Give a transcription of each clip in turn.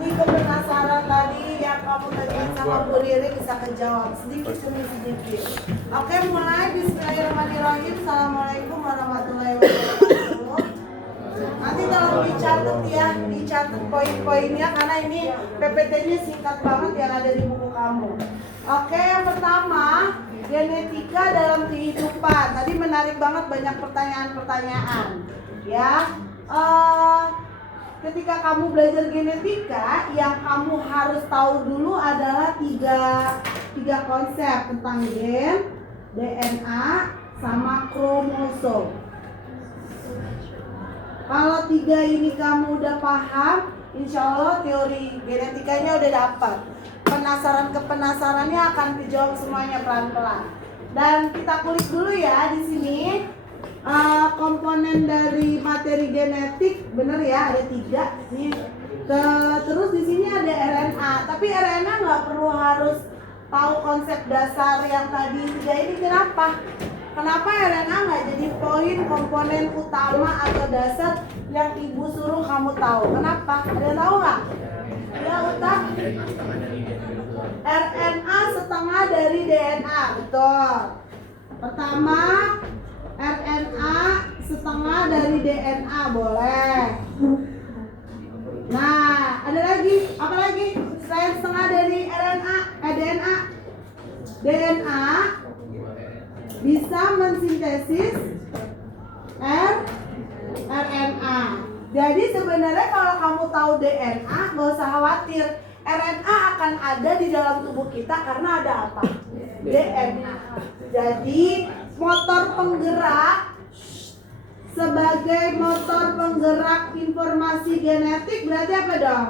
Itu penasaran tadi yang kamu tanyain sama Bu Riri bisa kejawab sedikit demi sedikit. Oke, mulai. Bismillahirrahmanirrahim. Assalamualaikum warahmatullahi wabarakatuh. Nanti tolong dicatat ya, dicatat poin-poinnya karena ini PPT-nya singkat banget yang ada di buku kamu. Oke, yang pertama genetika dalam kehidupan. Tadi menarik banget, banyak pertanyaan-pertanyaan. Ya. Ketika kamu belajar genetika, yang kamu harus tahu dulu adalah tiga konsep tentang gen, DNA, sama kromosom. Kalau tiga ini kamu udah paham, insya Allah teori genetikanya udah dapat. Penasarannya akan kejawab semuanya pelan-pelan. Dan kita kulik dulu ya di sini. Komponen dari materi genetik, bener ya, ada 3 nih. Terus di sini ada RNA, tapi RNA nggak perlu harus tahu konsep dasar yang tadi 3 ini. Kenapa RNA nggak jadi poin komponen utama atau dasar yang ibu suruh kamu tahu? Kenapa? Ada yang tahu nggak? Ya, Uta. RNA setengah dari DNA, betul. Pertama, RNA setengah dari DNA, boleh. Nah, ada lagi, apa lagi? Selain setengah dari RNA, DNA. DNA bisa mensintesis RNA. Jadi sebenarnya kalau kamu tahu DNA, nggak usah khawatir. RNA akan ada di dalam tubuh kita karena ada apa? DNA. Jadi motor penggerak, sebagai motor penggerak informasi genetik berarti apa dong?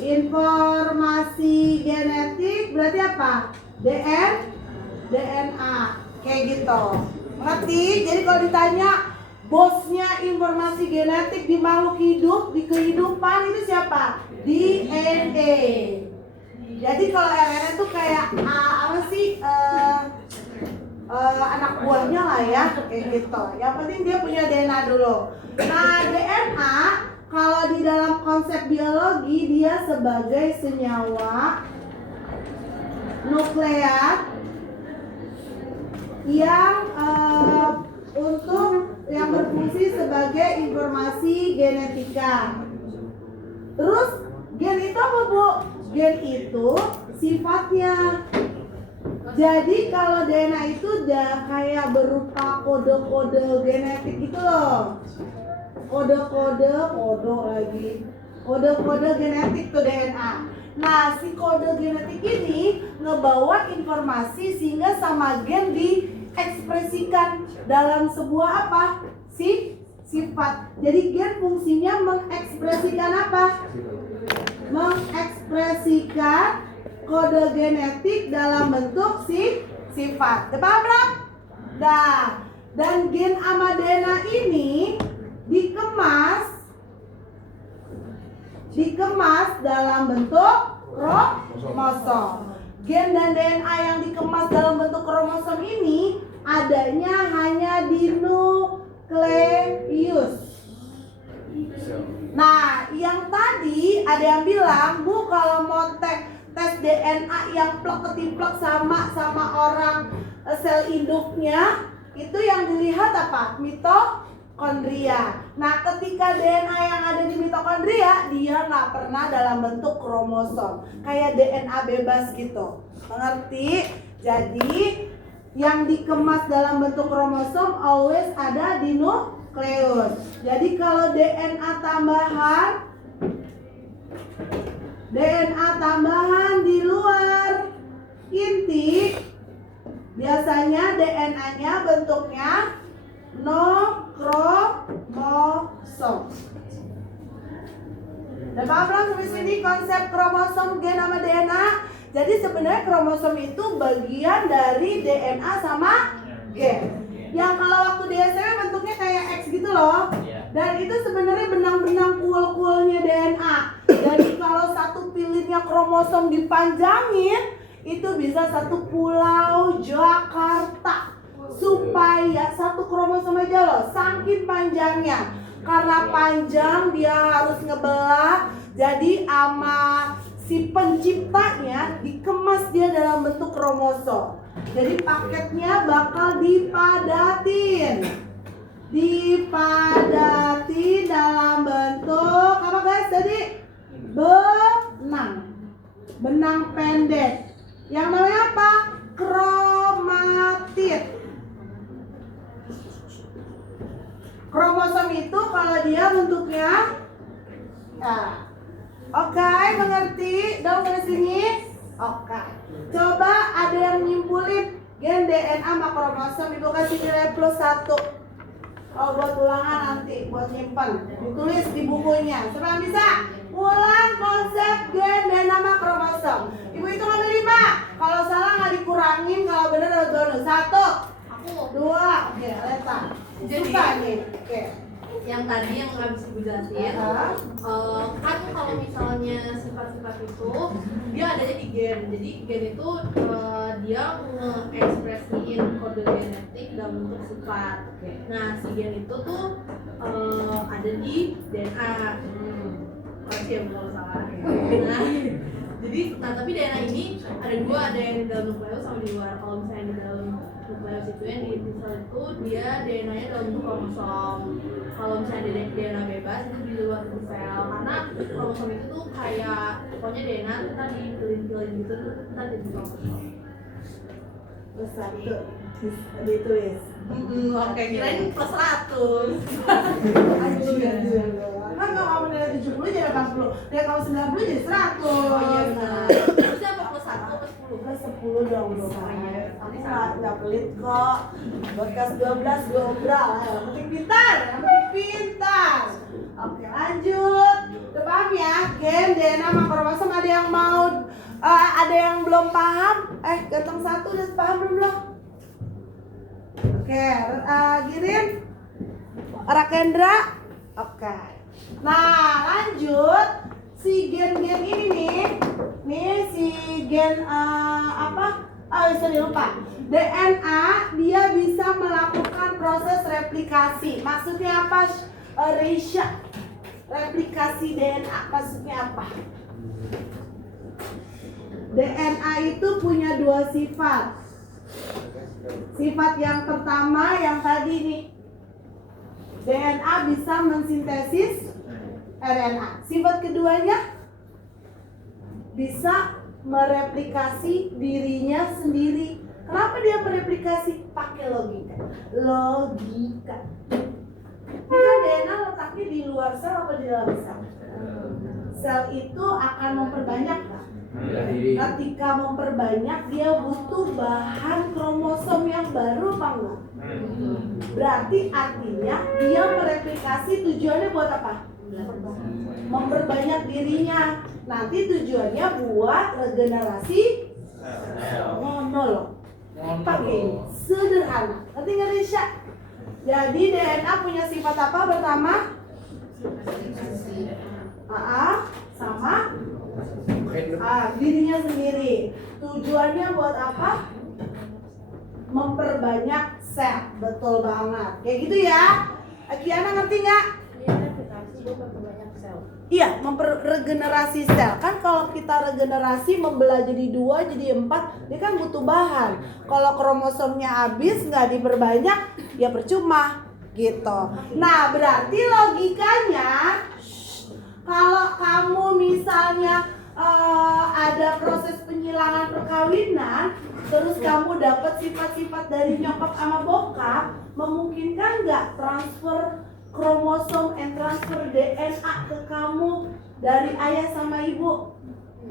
Informasi genetik berarti apa? DNA. Kayak gitu. Ngerti? Jadi kalau ditanya bosnya informasi genetik di makhluk hidup, di kehidupan itu siapa? DNA. Jadi kalau RNA itu kayak apa sih? Anak buahnya lah ya, kayak gitu. Yang penting dia punya DNA dulu. Nah, DNA kalau di dalam konsep biologi dia sebagai senyawa nukleat yang yang berfungsi sebagai informasi genetika. Terus gen itu apa, Bu? Gen itu sifatnya. Jadi kalau DNA itu udah kayak berupa kode-kode genetik gitu loh. Kode-kode genetik tuh DNA. Nah, si kode genetik ini ngebawa informasi sehingga sama gen diekspresikan dalam sebuah apa? Sifat. Jadi gen fungsinya mengekspresikan apa? Mengekspresikan kode genetik dalam bentuk sifat. Paham belum? Nah, dan gen sama DNA ini dikemas dalam bentuk kromosom. Gen dan DNA yang dikemas dalam bentuk kromosom ini adanya hanya di nukleus. Nah, yang tadi ada yang bilang, Bu, kalau mau tes DNA yang plek-ketiplek sama orang sel induknya, itu yang dilihat apa? Mitokondria. Nah, ketika DNA yang ada di mitokondria, dia nggak pernah dalam bentuk kromosom, kayak DNA bebas gitu. Mengerti? Jadi yang dikemas dalam bentuk kromosom always ada di nukleus. Jadi kalau DNA tambahan di luar inti, biasanya DNA-nya bentuknya kromosom. Dan paham belum sampai sini konsep kromosom, gen sama DNA? Jadi sebenarnya kromosom itu bagian dari DNA sama gen. Yang kalau waktu di SMA bentuknya kayak X gitu loh. Dan itu sebenarnya benang-benang kuil-kuilnya DNA. Jadi kalau satu pilihnya kromosom dipanjangin, itu bisa satu pulau Jakarta. Supaya satu kromosom aja loh, saking panjangnya. Karena panjang dia harus ngebelah Jadi sama si penciptanya dikemas dia dalam bentuk kromosom. Jadi paketnya bakal dipadatin dalam bentuk apa guys tadi? Benang pendek. Yang namanya apa? Kromatid. Kromosom itu kalau dia bentuknya oke, mengerti? Dong dari sini? Oke. Coba ada yang nyimpulin gen DNA sama kromosom, Ibu kasih nilai +1. Oh, buat ulangan nanti, buat nyimpan. Ditulis di bukunya. Siapa yang bisa? Ulang konsep gen DNA sama kromosom. Ibu hitung sampai 5. Kalau salah nggak dikurangin, kalau benar dapat bonus. 1, 2, oke, Leta. Suka nih, oke. Yang tadi yang habis Ibu jelasin, kan kalau misalnya sifat-sifat itu dia adanya di gen. Jadi gen itu dia nge-ekspresiin kode genetik dalam bentuk sifat. Nah, si gen itu tuh ada di DNA. Koreksi ya kalau salah. Nah, jadi tapi DNA ini ada dua, ada yang di dalam nukleus sama di luar. Kalau misalnya di dalam nukleus itu yang di sel itu dia DNA-nya dalam bentuk kromosom. Kalau misalnya DNA bebas itu di luar sel, karena kromosom itu tuh kayak pokoknya DNA kita dipilih-pilih gitu kita jadi kromosom. +1 ditulis. Oke, kirain +100. Kan kalau kamu nilai 70 jadi 80, nilai kamu 90 jadi 100. Oh iya benar. Terus apa +1 +10 dong. Aku nggak pelit kok. Bekas 12 dobral. Yang penting pintar. Oke, lanjut. Udah paham ya? Gen, DNA, sama kromosom. Ada yang mau? Ada yang belum paham? Ganteng 1 udah paham belum? Oke, Girin, Rakendra. Oke. Nah, lanjut. Si gen-gen ini nih si gen apa? Sorry lupa. DNA dia bisa melakukan proses replikasi. Maksudnya apa? Reisha. Replikasi DNA maksudnya apa? DNA itu punya 2 sifat. Sifat yang pertama yang tadi nih, DNA bisa mensintesis RNA. Sifat keduanya bisa mereplikasi dirinya sendiri. Kenapa dia mereplikasi? Pakai logika. Ini kan DNA letaknya di luar sel apa di dalam sel? Sel itu akan memperbanyak kan? Ketika memperbanyak dia butuh bahan kromosom yang baru apa enggak? Berarti artinya dia mereplikasi tujuannya buat apa? Memperbanyak dirinya. Nanti tujuannya buat regenerasi monolog. Pakai sederhana. Ngerti nggak Risha? Jadi DNA punya sifat apa pertama? Sama dirinya sendiri. Tujuannya buat apa? Memperbanyak sel. Betul banget. Kayak gitu ya. Kiana ngerti nggak? Iya, regenerasi sel. Kan kalau kita regenerasi membelah jadi 2, jadi 4, dia kan butuh bahan. Kalau kromosomnya habis, nggak diperbanyak, ya percuma gitu. Nah, berarti logikanya kalau kamu misalnya ada proses penyilangan perkawinan, terus kamu dapat sifat-sifat dari nyokap sama bokap, memungkinkan nggak transfer kromosom and transfer DNA ke kamu dari ayah sama ibu?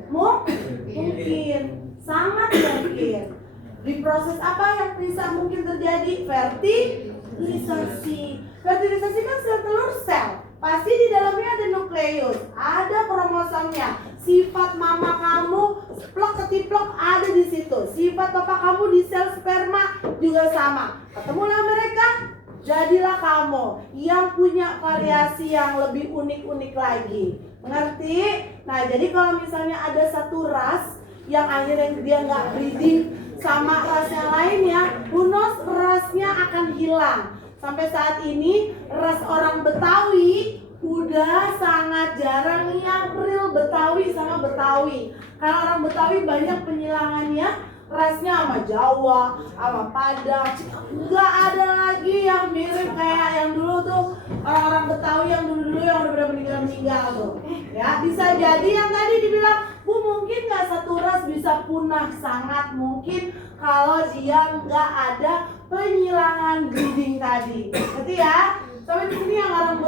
Mungkin, sangat mungkin. Di proses apa yang bisa mungkin terjadi? Fertilisasi. Fertilisasi kan sel telur sel. Pasti di dalamnya ada nukleus, ada kromosomnya. Sifat mama kamu plok ketiplok ada di situ. Sifat papa kamu di sel sperma juga sama. Ketemulah mereka, jadilah kamu yang punya variasi yang lebih unik-unik lagi. Mengerti? Nah, jadi kalau misalnya ada satu ras yang akhirnya dia nggak breeding sama ras yang lainnya, who rasnya akan hilang. Sampai saat ini ras orang Betawi udah sangat jarang yang real Betawi sama Betawi. Karena orang Betawi banyak penyilangannya rasnya sama Jawa, sama Padang. Nggak ada lagi yang mirip kayak yang dulu tuh orang-orang Betawi yang dulu-dulu yang udah meninggal tuh. Ya, bisa jadi yang tadi dibilang, Bu, mungkin nggak satu ras bisa punah, sangat mungkin kalau dia nggak ada penyilangan breeding tadi. Ngerti ya? Sampai di sini yang orang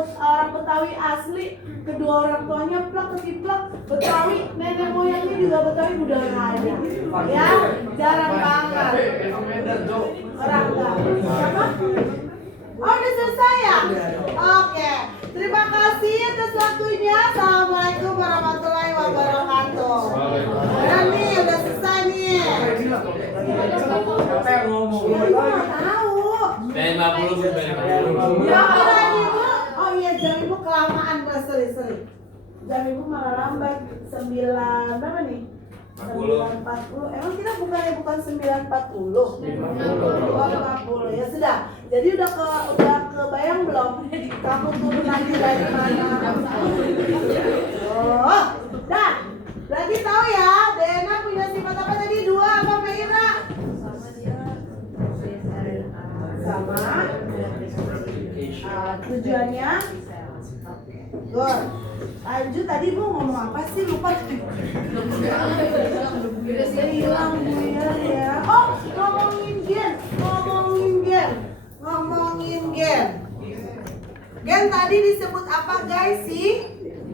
Betawi asli, kedua orang tuanya plak ketiplak Betawi, nenek moyangnya juga Betawi udah nggak ada. Ya, jarang banget. Orang Betawi. Siapa? Oh, udah selesai ya? Oke. Terima kasih atas waktunya. Assalamualaikum warahmatullahi wabarakatuh. Dan nih udah selesai nih. Apa yang ngomong? Ya, gue nggak tahu. Dari 50. Ya, jam ibu. Oh iya, jam ibu kelamaan, sorry. Jam ibu malah lambat. 9 berapa nih? 9.40. Emang kita bukan 9.40? Oh, 50. Ya sudah. Jadi udah kebayang belum? Kamu turun lagi dari mana? Oh, dah. Berarti tahu ya, DNA punya sifat apa tadi? 2 apa Mbak Ira? Sama. Tujuannya? Good. Lanjut, tadi Bu ngomong apa sih? Lupa. Hilang ya. Oh, ngomongin gen. Gen tadi disebut apa guys sih?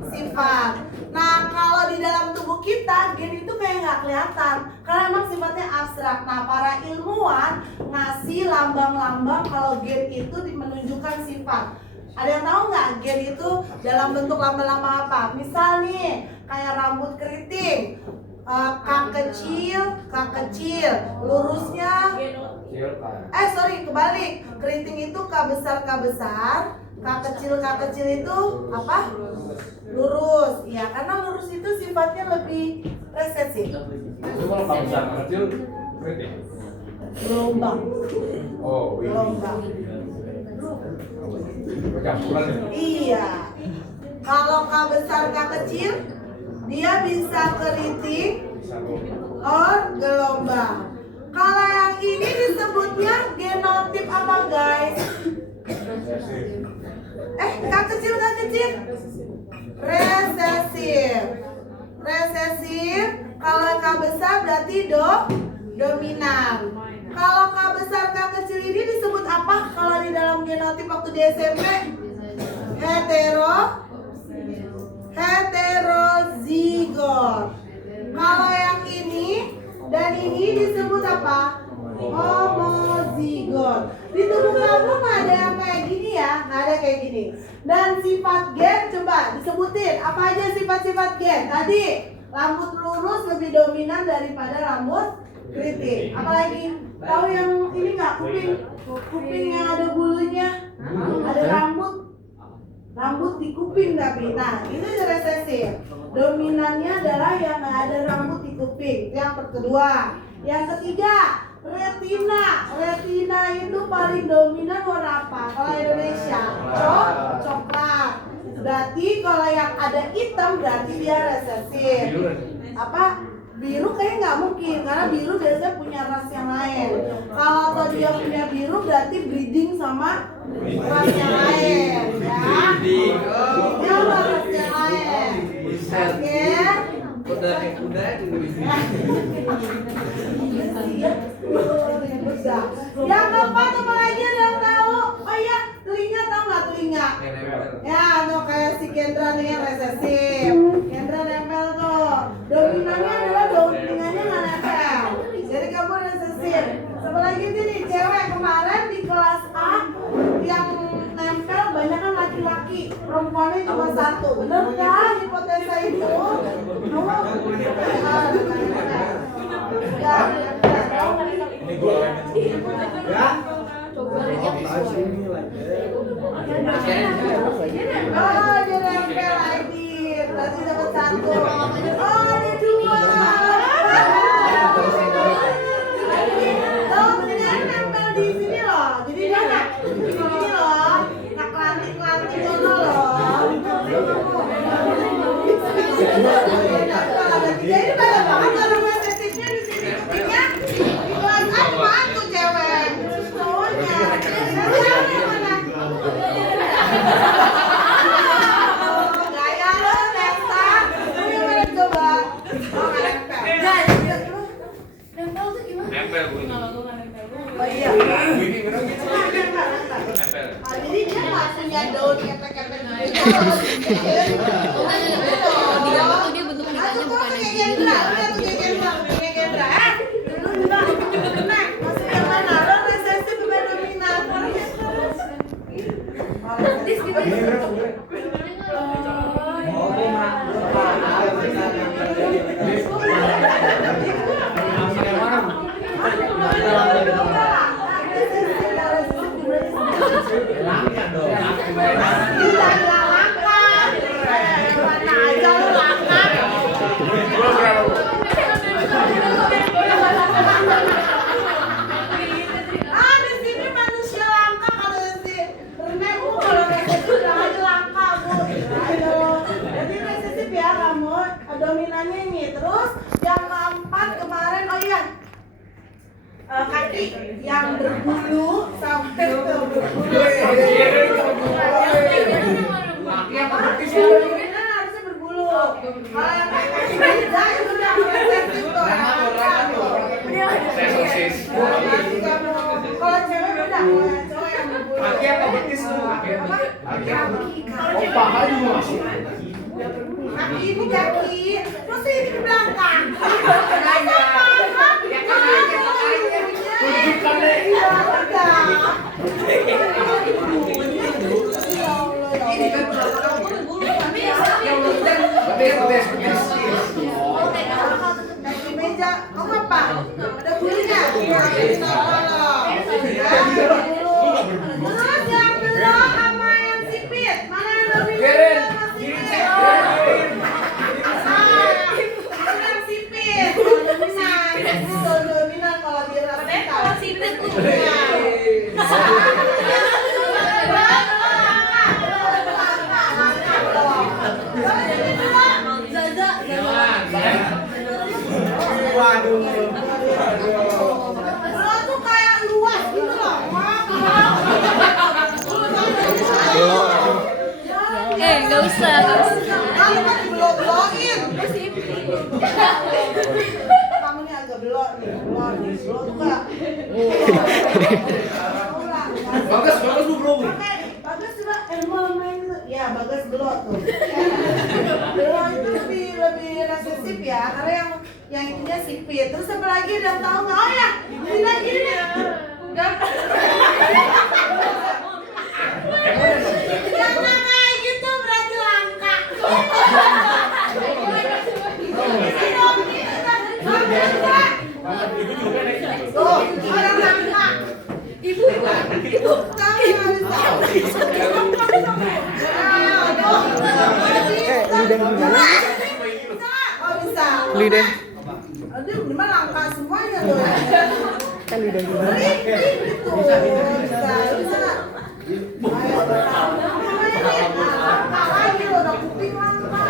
Sifat. Nah, kalau di dalam tubuh kita gen itu kayak nggak kelihatan karena emang sifatnya abstrak. Nah, para ilmuwan ngasih lambang-lambang kalau gen itu menunjukkan sifat. Ada yang tahu nggak gen itu dalam bentuk lambang-lambang apa? Misal nih, kayak rambut keriting, K kecil, lurusnya. Kebalik. Keriting itu K besar, K kecil itu apa? Lurus. Ya, karena lurus itu sifatnya lebih resesif. Itu kalau kamu besar kecil, kritik. Gelombang. Oh, iya. Gelombang. Percampuran ya? Iya. Kalau K besar, K kecil, dia bisa keriting or gelombang. Kalau yang ini disebutnya genotip apa guys? K kecil. Resesif. Kalau K besar berarti dominan. Kalau K besar, K kecil ini disebut apa kalau di dalam genotip waktu di SMP? Heterozigot. Kalau yang ini dan ini disebut apa? Homozigot. Di tubuh kamu nggak ada yang kayak gini ya, nggak ada kayak gini. Dan sifat gen coba disebutin apa aja sifat-sifat gen. Tadi rambut lurus lebih dominan daripada rambut keriting. Apalagi tahu yang ini nggak, kuping yang ada bulunya, ada rambut di kuping tapi. Nah, itu resesif. Dominannya adalah yang nggak ada rambut di kuping. Itu yang kedua. Yang ketiga, retina itu paling dominan warna apa? Kalau Indonesia coklat. Berarti kalau yang ada hitam berarti dia resesif. Apa? Biru kayaknya nggak mungkin karena biru biasanya punya ras yang lain. Kalau dia punya biru berarti breeding sama ras yang lain, ya. Dia ras yang lain. Oke. Yang keempat apa lagi ada yang tahu? Oh iya, telinga, tahu nggak telinga? Ya, tuh kayak si Kendra nih yang resesif. Kendra nempel tuh. Dominannya adalah telinganya nggak nempel. Jadi kamu resesif. Satu lagi nih cewek kemarin di kelas A yang nempel banyak kan laki-laki, perempuannya cuma 1. Bener kan hipotesa itu? Ini gue ya. Oh, dia nempel lagi. Berarti dapat 1. Oh, ada 2. Oh, beneran nempel di sini loh. Jadi dia nggak di sini loh. Nggak kelanting-kelanting loh. nempel Bu ini. Oh iya. Bu ini bener gitu. Nempel. Nempel. Jadi dia nggak punya daun ketek-ketek gitu. Di gambar tuh dia bentuk nikahnya bukan yang Punya Gendra, punya Gendra. Lu juga nah, masuk yang mana? Lo resesi pemain dominan. Ini bener Bu. Dominannya ini. Terus yang keempat kemarin, oh iya, kaki yang berbulu sampai ke berbulu. Dominan harusnya berbulu. Kalau yang kaki beda itu udah resesif tuh. Resosis. Kalau cewek beda, kalau yang cowok yang berbulu. Kaki apa betis tuh? Kaki. Oh, paha juga masuk. Kaki ini kaki, terus ini di belakang. Tunjukkan deh. Ini kan Betis. di meja, kamu apa? Ada bulunya? Terus yang belum sama yang sipit, mana yang dominan sama sipit? Yang sipit, dominan kalau dia kalau sipit tuh. Waduh. Lo tuh kayak luas gitu loh. nggak usah. Kamu kan dibelok-belokin. Kamu nih agak belok nih. Belok tuh kayak. Bagus Bu belum. Bagus coba mau main itu. Ya Bagus belok tuh. Belok itu lebih resesif ya. Karena yang ininya sipit. Terus apa lagi ada yang tahu nggak? Oh ya, ini lagi nih. Jangan kayak gitu berarti langka. Tuh, orang langka. Ibu, kamu nggak bisa. Oh bisa. Lidah. Aduh, memang langka semuanya loh. Kan lidah juga. Gitu. Bisa. Ayo, langka lagi loh, udah kuping langka.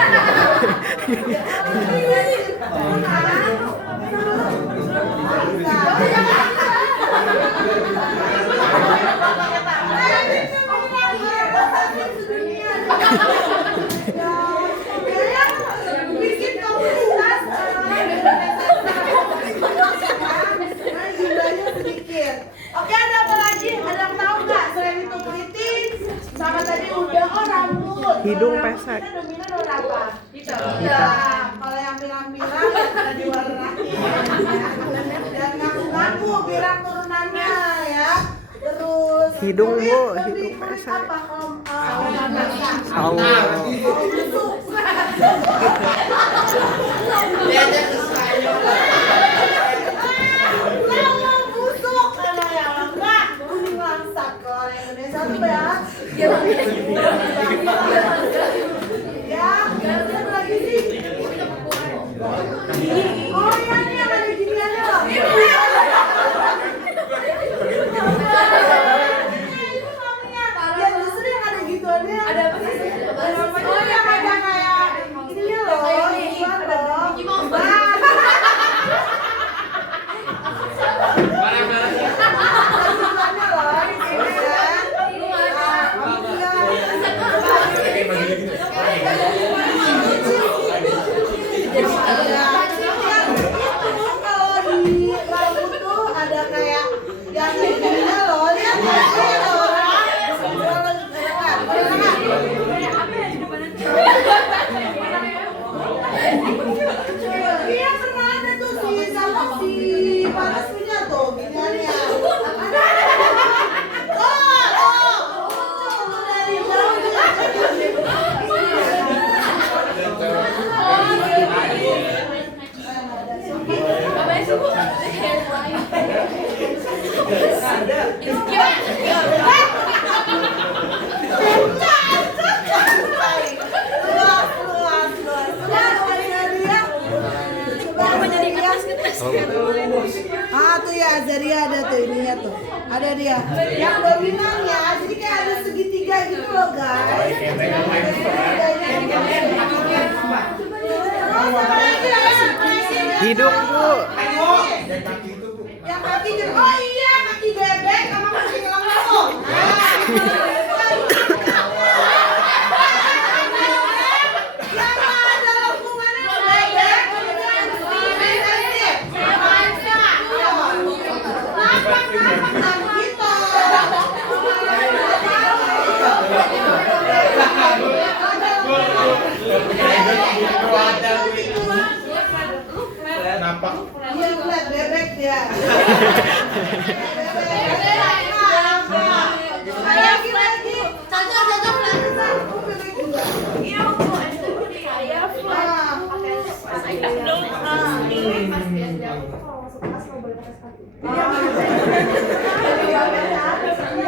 Bikin komunitas jumlahnya sedikit. Oke, ada apa lagi? Ada yang tahu nggak selain itu keriting? Sama tadi udah rambut. Hidung Kalau rambut pesek. kita dominan warna apa? Hitam. Kalau yang pirang-pirang ada diwarnain. Dan ngaku-ngaku pirang turunannya ya. Terus Hidung, Bu, lebih hidung pesek. apa kalau masak? Allah. Busuk kalau yang enggak kuning langsat kalau orang Indonesia tuh ya. Ya, apa lagi sih? Oh iya nih yang ada giniannya loh. Ya justru yang ada gituannya. Ada apa sih? Oh yang ada kayak ininya loh. Gituan loh. Tuh ya Azaria ada tuh ininya tuh. Ada dia. Yang dominannya jadi kayak ada segitiga gitu loh guys. Hidung Bu. Yang kaki oh iya kaki bebek sama kaki langsung. Yang ada lengkungannya bebek, Nampak. dia ngeliat bebek dia. Lagi. Cocok bebek juga. Iya Bu, saya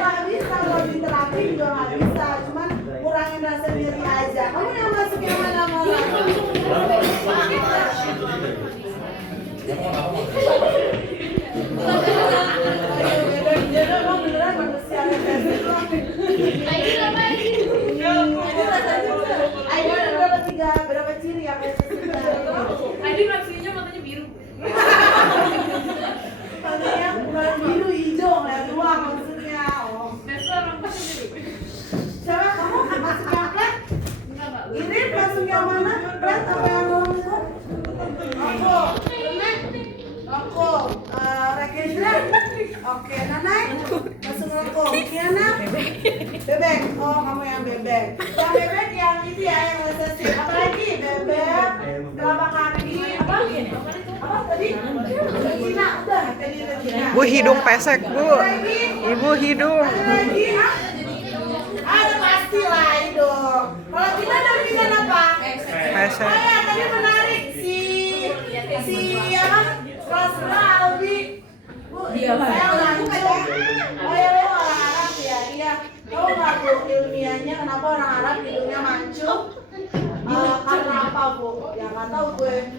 nggak bisa kalau di terapi juga nggak bisa, cuman kurangin rasa diri aja. Kamu yang masuk yang mana malah? Beneran manusia berapa ciri yang Aidi maksudnya matanya biru. matanya bukan biru hijau ya dua maksudnya. Oh. Biasa orang pasti biru. Coba kamu masuk yang plat? Enggak. Ini masuk yang mana? Plat apa yang mau masuk? Aku, Rekendra. Oke, Nanai. Masuk aku. Kiana. Bebek. Oh, kamu yang bebek. Yang bebek yang itu ya, yang resesi. Apa lagi? Bebek. Telapak kaki. Apa? Apa tadi? Regina. Udah, tadi Regina. Bu hidung pesek Bu. Lagi. Ibu hidung. Ada lagi? Ada pasti lah hidung. Kalau kita dari bidang apa? Pesek. Oh ya, tadi menarik si apa? Rosra Aldi. Bu, saya ngantuk ya. Oh ya, lu orang Arab ya? Iya. Tahu nggak Bu ilmiahnya kenapa orang Arab hidungnya mancung? Karena apa Bu? Ya nggak tahu gue.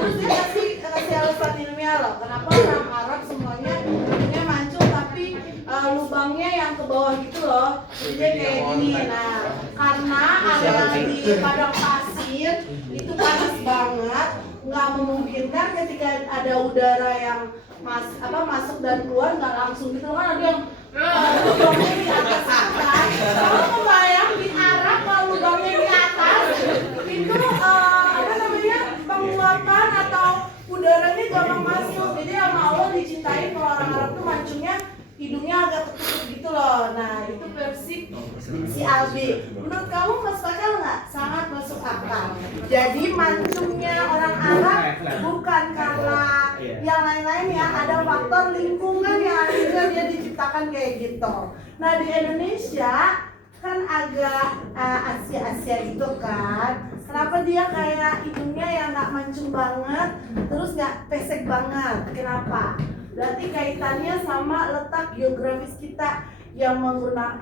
Terus dia kasih alasan ilmiah loh. Kenapa orang Arab semuanya hidungnya mancung tapi lubangnya yang ke bawah gitu loh. Jadi dia kayak gini. Nah, karena area di padang pasir itu panas banget, nggak memungkinkan ketika ada udara yang masuk dan keluar nggak langsung gitu kan, ada yang lubangnya di atas atas. Kalau kebayang di Arab kalau lubangnya di atas itu apa namanya penguapan atau udaranya gampang masuk. Jadi sama Allah dicintai kalau orang Arab tuh mancungnya hidungnya agak ketutup gitu loh. Nah itu versi si Albi. Menurut kamu masuk akal nggak? Sangat masuk akal. Jadi mancungnya orang Arab bukan karena yang lain-lain ya. Ada faktor lingkungan yang akhirnya dia diciptakan kayak gitu. Nah di Indonesia kan agak Asia-Asia gitu kan. Kenapa dia kayak hidungnya yang nggak mancung banget, terus nggak pesek banget? Kenapa? Berarti kaitannya sama letak geografis kita yang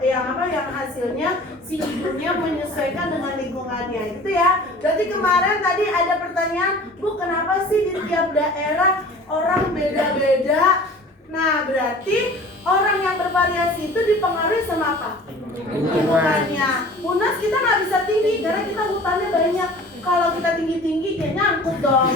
yang hasilnya si hidungnya menyesuaikan dengan lingkungannya itu ya. Berarti kemarin tadi ada pertanyaan, Bu kenapa sih di tiap daerah orang beda-beda? Nah berarti orang yang bervariasi itu dipengaruhi sama apa? Lingkungannya. Munas kita nggak bisa tinggi karena kita hutannya banyak. Kalau kita tinggi-tinggi dia nyangkut dong.